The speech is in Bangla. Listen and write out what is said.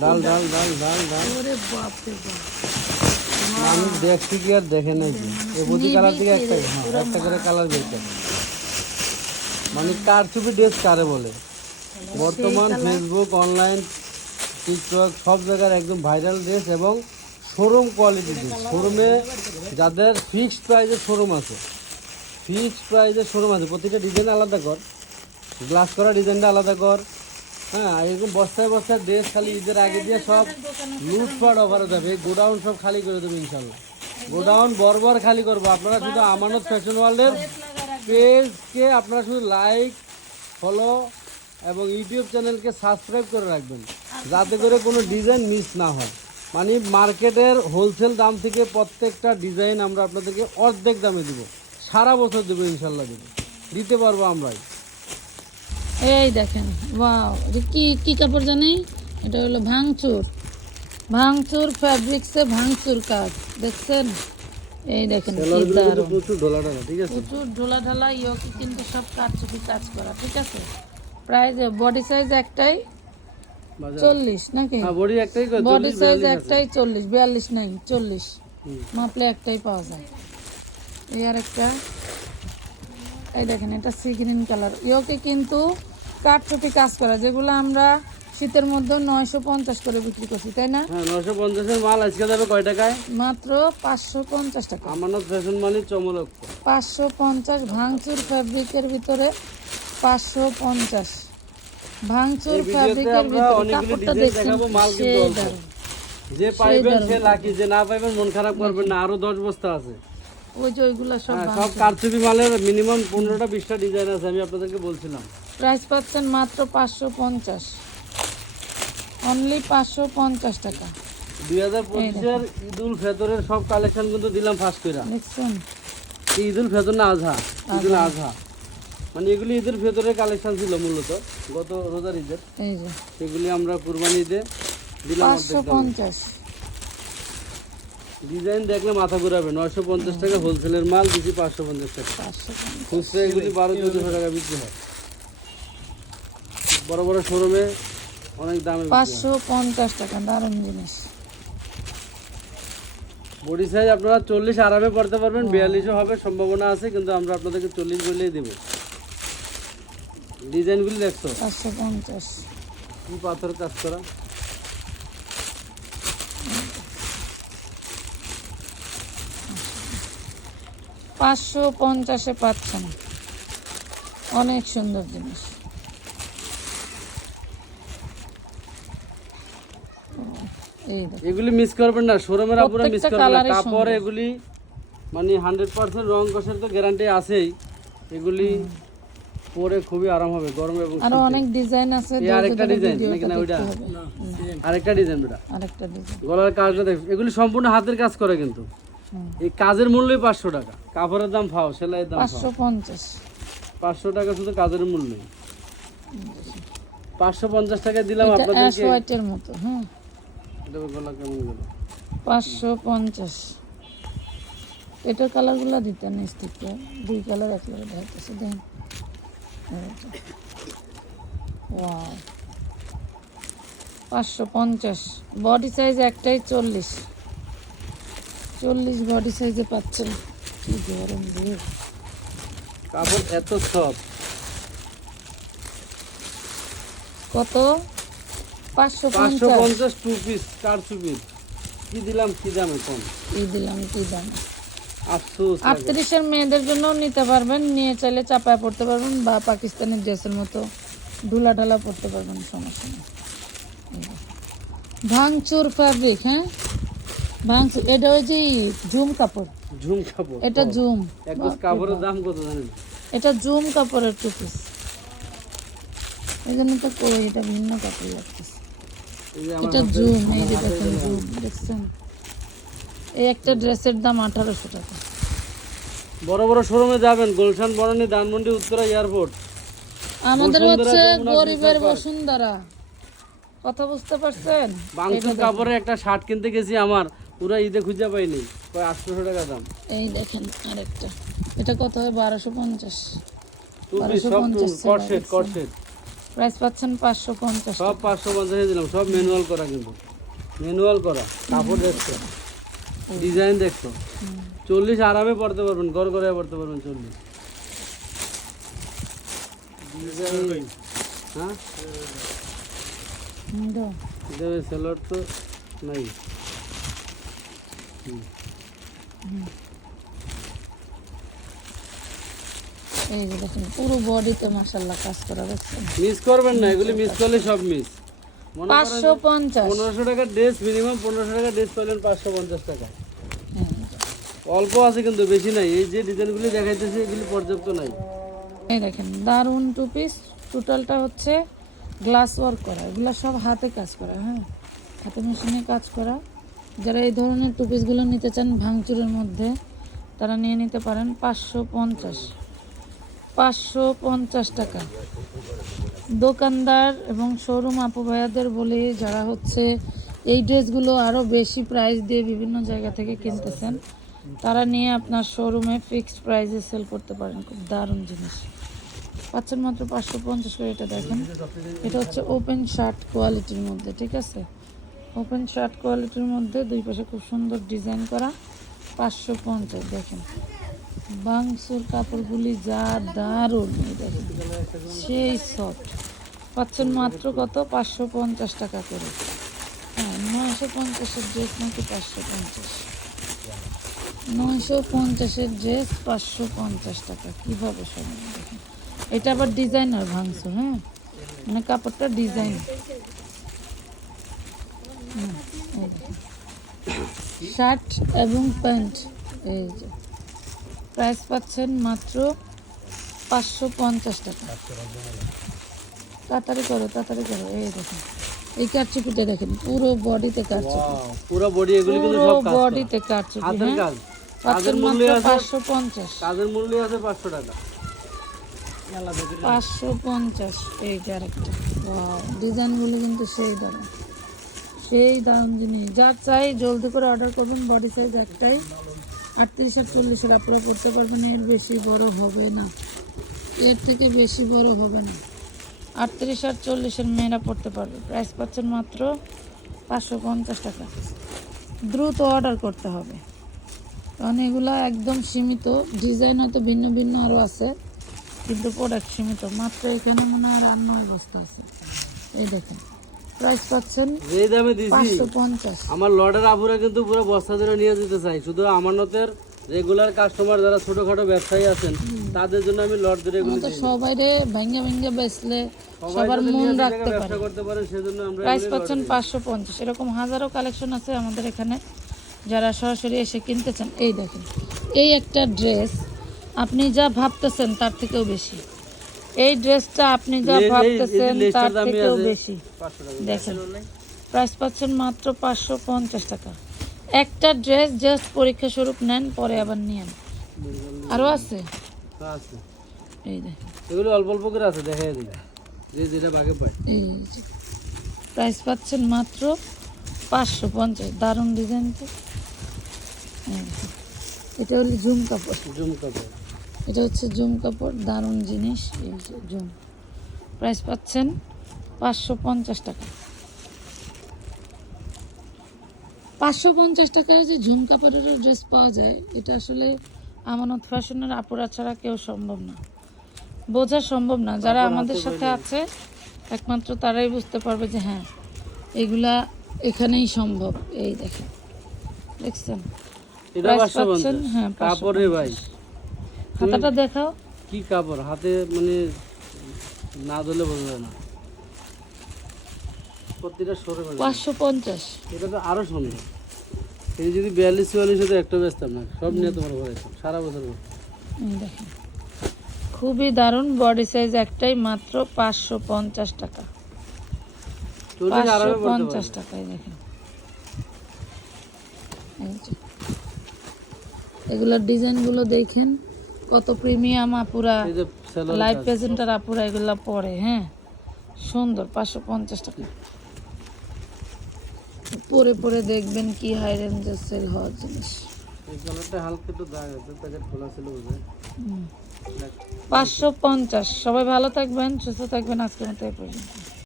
ডাল ডাল ডাল ডাল ডাল ওরে বাপ রে বাপ। মানুষ দেখছি কি আর দেখে নাকি এই বুঝি কালার থেকে একটা হ্যাঁ একটা করে কালার বের করে। মানে কার ছবি ড্রেস কারে বলে? বর্তমান ফেসবুক অনলাইন টিকটক সব জায়গার একদম ভাইরাল ড্রেস এবং শোরুম কোয়ালিটি ড্রেস শোরুমে যাদের ফিক্সড প্রাইজের শোরুম আছে ফিক্সড প্রাইজের শোরুম আছে প্রতিটা ডিজাইন আলাদা কর। গ্লাস করা ডিজাইনটা আলাদা কর। হ্যাঁ এরকম বস্তায় বস্তায় ড্রেস খালি ঈদের আগে দিয়ে সব লুটপাট অফারে যাবে। গোডাউন সব খালি করে দেবে ইনশাল্লাহ। গোডাউন বরবর খালি করব। আপনারা শুধু আমানত ফ্যাশন ওয়ার্ল্ডের পেজকে আপনারা শুধু লাইক ফলো এবং ইউটিউব চ্যানেলকে সাবস্ক্রাইব করে রাখবেন। যাতে করে কোনো ডিজাইন মিস না হয়। মানে মার্কেটের হোলসেল দাম থেকে প্রত্যেকটা ডিজাইন আমরা আপনাদেরকে অর্ধেক দামে দেবো। সারা বছর দেবো ইনশাল্লাহ দেবো। দিতে পারব আমরাই। এই দেখেন ওয়াও এটা কি কি কাপড় জানি? এটা হলো ভাঙচুর। ভাঙচুর ফ্যাব্রিক্সে ভাঙচুর কাজ দেখছেন? এই দেখেন প্রচুর ঢোলা ঢালা ঠিক আছে? প্রচুর ঢোলা ঢালা ইয়োকি কিন্তু সব কারচুপি কাজ করা ঠিক আছে? প্রাইস বডি সাইজ একটাই চল্লিশ নাকি? বডি একটাই বডি সাইজ একটাই চল্লিশ বিয়াল্লিশ নাই চল্লিশ। মাপলে একটাই পাওয়া যায়। এই আর একটা এই দেখেন এটা সি গ্রিন কালার ইয়োকে কিন্তু কাঠচুপি কাজ করা যেগুলো আমরা শীতের মধ্যে নয়শো পঞ্চাশ করে বিক্রি করছি তাই না? হ্যাঁ নশো পঞ্চাশের মাল আজকে যাবে কয় টাকায়? মাত্র পাঁচশো পঞ্চাশ টাকা। আমানত ফ্যাশন মানে চমলক পাঁচশো পঞ্চাশ ভাঙচুর ফ্যাব্রিকের ভিতরে পাঁচশো পঞ্চাশ। ভাঙচুর ফ্যাব্রিকের ভিতরে কাপড়টা দেখছেন যে পাইবেন সে লাকি যে না পাইবেন মন খারাপ করবেন না আরও দশ বস্তা আছে। ওই যে ওইগুলো সব হ্যাঁ সব কারচুপি মালের মিনিমাম পনেরোটা বিশটা ডিজাইন আছে আমি আপনাদেরকে বলছিলাম। প্রাইস পাচ্ছেন মাত্র পাঁচশো পঞ্চাশ। অনলি পাঁচশো পঞ্চাশ টাকা। দুই হাজার পঁচিশের ঈদ উল ফেতরের সব কালেকশন কিন্তু দিলাম ফার্স্ট করে দেখছেন? ঈদ উল ফেতর না আজহা। ঈদ উল আজহা। মানে এগুলি ঈদের ভেতরের কালেকশন ছিল মূলত গত রোজার ঈদের। সেগুলি আমরা কুরবানি ঈদে দিলাম পাঁচশো পঞ্চাশ। ডিজাইন দেখলে মাথা ঘুরাবে। নয়শো পঞ্চাশ টাকা হোলসেলের মাল দিচ্ছি পাঁচশো পঞ্চাশ টাকা। খুচরা এগুলি বারো চোদ্দশো টাকা বিক্রি হয়। বড় বড় শোরুমে অনেক দামে পাঁচশো পঞ্চাশ টাকা দারুণ জিনিস। বডি সাইজ আপনারা চল্লিশ আরামে পড়তে পারবেন বিয়াল্লিশও হবে সম্ভাবনা আছে কিন্তু আমরা আপনাদেরকে চল্লিশ বললেই দেবো। ডিজাইনগুলি দেখছ? পাঁচশো পঞ্চাশ। কি পাথর কাজ করা? পাঁচশো পঞ্চাশে পাচ্ছেন অনেক সুন্দর জিনিস। এগুলি মিস করবেন না শোরুমের আপুরা মিস করবেন না। কাপড় এগুলি মানে হান্ড্রেড পার্সেন্ট রং কষের তো গ্যারান্টি আছেই। এগুলি পরে খুবই আরাম হবে গরম এবং আরও অনেক ডিজাইন আছে আরেকটা ডিজাইন নাকি না ওইটা? আরেকটা ডিজাইন বেটা আরেকটা ডিজাইন গলার কাজটা দেখ এগুলি সম্পূর্ণ হাতের কাজ করে কিন্তু। এই কাজের মূল্যই পাঁচশো টাকা। কাপড়ের দাম ফাও সেলাইয়ের দাম পাঁচশো পঞ্চাশ। পাঁচশো টাকা শুধু কাজের মূল্য। পাঁচশো পঞ্চাশ টাকা দিলাম আপনাদেরকে। মতো হ্যাঁ এটা গলা কেমন গেল? পাঁচশো পঞ্চাশ। এটার কালারগুলো দিতেন স্টিকটা দুই কালার এক কালার দেখাইতেছে দেখেন। পাঁচশো পঞ্চাশ। বডি সাইজ একটাই চল্লিশ। চল্লিশ বডি সাইজে পাচ্ছেন। কি গরম কাপড় এত সব। কত? পাঁচশো পঞ্চাশ। টু পিস চার পিস কি দিলাম কি দামে কম কি দিলাম কি দাম? আফসোস আটত্রিশের মেয়েদের জন্য নিতে পারবেন নিয়ে চাইলে চাপায় পড়তে পারবেন বা পাকিস্তানের ড্রেসের মতো ঢুলা ঢালা পড়তে পারবেন সমস্যা নেই। ভাঙচুর ফ্যাব্রিক হ্যাঁ? এটা ওই যে ঝুম কাপড়। ঝুম কাপড় এটা এক পিস কাপড়ের দাম কত জানেন? এটা জুম কাপড়ের টু পিস এই জন্য তো কই এটা ভিন্ন কাপড় লাগতেছে। এটা জুম এই যে দেখেন জুম দেখছেন? এই একটা ড্রেসের দাম আঠারোশো টাকা। বড় বড় শোরুমে যাবেন গুলশান বনানী ধানমন্ডি উত্তরা এয়ারপোর্ট। আমাদের হচ্ছে গরিবের বসুন্ধরা। কথা বুঝতে পারছেন? বাংসুর কাপড়ে একটা শার্ট কিনতে গেছি আমার। পুরো ঈদে খুঁজে পাইনি। কয় আটশোশো টাকা দাম। এই দেখেন আরেকটা। এটা কত হয়? বারোশো পঞ্চাশ। টু পিস সব 1250 কট সেট কট প্রাইস পাচ্ছেন পাঁচশো পঞ্চাশ সব পাঁচশো পঞ্চাশে দিলাম সব ম্যানুয়াল করা কিন্তু। ম্যানুয়াল করা কাপড় দেখছ? ডিজাইন দেখছ? চল্লিশ আরামে পড়তে পারবেন গড় করে পড়তে পারবেন চল্লিশ। হ্যাঁ? সেলর তো নাই। এই যে দেখেন পুরো বডিতে মাসাল্লাহ কাজ করা দেখছেন? মিস করবেন না এগুলি মিস করলে সব মিস পাঁচশো পঞ্চাশ। পনেরোশো টাকার ড্রেস মিনিমাম পনেরোশো টাকার ড্রেস পাইলেন পাঁচশো পঞ্চাশ টাকা। হ্যাঁ। অল্প আছে কিন্তু বেশি নাই। এই যে ডিজাইনগুলি দেখাইতেছে এগুলি পর্যাপ্ত নাই। এই দেখেন দারুণ টু পিস টোটালটা হচ্ছে গ্লাস ওয়ার্ক করা এগুলো সব হাতে কাজ করা হ্যাঁ? হাতে মেশিনে কাজ করা। যারা এই ধরনের টু পিসগুলো নিতে চান ভাঙচুরের মধ্যে, তারা নিয়ে নিতে পারেন পাঁচশো পঞ্চাশ। পাঁচশো পঞ্চাশ টাকা। দোকানদার এবং শোরুম আপু ভাইয়াদের বলে যারা হচ্ছে এই ড্রেসগুলো আরও বেশি প্রাইস দিয়ে বিভিন্ন জায়গা থেকে কিনতেছেন, তারা নিয়ে আপনার শোরুমে ফিক্সড প্রাইসে সেল করতে পারেন। খুব দারুণ জিনিস। পাচ্ছেন মাত্র পাঁচশো পঞ্চাশ করে এটা দেখেন। এটা হচ্ছে ওপেন শার্ট কোয়ালিটির মধ্যে, ঠিক আছে? ওপেন শার্ট কোয়ালিটির মধ্যে দুই পাশে খুব সুন্দর ডিজাইন করা। পাঁচশো পঞ্চাশ, দেখেন। বাংসুর কাপড়গুলি যা দারুণ দেখেন। সেই সফট পাচ্ছেন মাত্র কত? পাঁচশো পঞ্চাশ টাকা করে। হ্যাঁ নয়শো পঞ্চাশের ড্রেস নাকি পাঁচশো পঞ্চাশ? নয়শো পঞ্চাশের ড্রেস পাঁচশো পঞ্চাশ টাকা। কীভাবে সম্ভব? এটা আবার ডিজাইনার ভাঙছো হ্যাঁ? মানে কাপড়টা ডিজাইন শার্ট এবং প্যান্ট এই যে। প্রাইস পাচ্ছেন মাত্র পাঁচশো পঞ্চাশ টাকা। তাড়াতাড়ি করো তাড়াতাড়ি করো এই দেখেন। এই কারচুপিটা দেখেন পুরো বডিতে কারচুপি। পুরো বডি এগুলি কিন্তু সব কাজ। বডিতে কারচুপি হাতের হ্যাঁ? কাজ। পাচ্ছেন মূল্য আছে- পাঁচশো পঞ্চাশ। কাজের মূল্য আছে পাঁচশো টাকা। পাঁচশো পঞ্চাশ এই যে আরেকটা। ওয়াও ডিজাইনগুলো কিন্তু সেই দারুণ সেই দারুণ জিনিস যার চাই জলদি করে অর্ডার করবেন বডি সাইজ একটাই। আটত্রিশ আর চল্লিশের আপনারা করতে পারবেন, এর বেশি বড় হবে না। এর থেকে বেশি বড় হবে না। আটত্রিশ আর চল্লিশের মেয়েরা পড়তে পারবে। প্রাইস পাচ্ছেন মাত্র পাঁচশো পঞ্চাশ টাকা। দ্রুত অর্ডার করতে হবে। কারণ এগুলো একদম সীমিত। ডিজাইন হয়তো ভিন্ন ভিন্ন আরও আছে, কিন্তু প্রোডাক্ট সীমিত। মাত্র এখানে মনে হয় রান্না অবস্থা আছে। এই দেখেন। প্রাইস পাচ্ছেন যে দামে দিছি আমার লর্ডের আপুরা কিন্তু পুরো বস্তা ধরে নিয়ে যেতে চাই শুধু আমানতের রেগুলার কাস্টমার যারা ছোটখাটো ব্যবসায়ী আছেন তাদের জন্য আমি লট ধরে এগুলো তো সবাই রে ভেঙ্গে ভেঙ্গে বেচলে সবার মন রাখতে পারে। করতে পারে সেজন্য আমরা প্রাইস পাচ্ছেন order দিই। পাঁচশো পঞ্চাশ। এরকম হাজারো কালেকশন আছে আমাদের এখানে। যারা সরাসরি এসে কিনতে চান এই দেখেন এই একটা ড্রেস আপনি যা ভাবতেছেন তার থেকেও বেশি। এই ড্রেসটা আপনি যা ভাবতেছেন তার থেকেও বেশি। দেখেন প্রাইস পাচ্ছেন মাত্র পাঁচশো পঞ্চাশ টাকা। একটা ড্রেস জাস্ট পরীক্ষা স্বরূপ নেন পরে আবার নিয়েন। আরও আছে? এই দেখেন। এগুলো অল্প অল্প করে আছে যে যেটা পায়। প্রাইস পাচ্ছেন মাত্র পাঁচশো পঞ্চাশ। দারুণ ডিজাইন তো। এটা হলো জুম কাপড়। জুম কাপড়। এটা হচ্ছে জুম কাপড় দারুণ জিনিস এই যে জুম। প্রাইস পাচ্ছেন পাঁচশো পঞ্চাশ টাকা। পাঁচশো পঞ্চাশ টাকায় যে ঝুম কাপড়েরও ড্রেস পাওয়া যায় এটা আসলে আমানত ফ্যাশনের আপুরা ছাড়া কেউ সম্ভব না। বোঝা সম্ভব না যারা আমাদের সাথে আছে একমাত্র তারাই বুঝতে পারবে যে হ্যাঁ এগুলা এখানেই সম্ভব। এই দেখেন দেখছেন? হ্যাঁ, কাপড় ভাই হাতাটা দেখাও। কি কাপড়? হাতে মানে না ধরলে বোঝা যায় না। প্রতিটা সরে। পাঁচশো পঞ্চাশ। এটা তো আরও সুন্দর। এই যদি বিয়াল্লিশ চুয়াল্লিশ হতো একটা বেচতাম না সব নিয়ে তোমার ঘরে সারা বছর। দেখেন। খুবই দারুণ বডি সাইজ একটাই মাত্র পাঁচশো পঞ্চাশ টাকা। পাঁচশো পঞ্চাশ। টাকায় দেখেন। এগুলোর ডিজাইনগুলো দেখেন। কত প্রিমিয়াম আপুরা লাইভ প্রেজেন্টার আপুরা এগুলো পরে হ্যাঁ? সুন্দর পাঁচশো পঞ্চাশ টাকা। পরে পরে দেখবেন কি হাই রেঞ্জের সেল হওয়ার জিনিস। পাঁচশো পঞ্চাশ। সবাই ভালো থাকবেন সুস্থ থাকবেন আজকের মতো এই পর্যন্ত।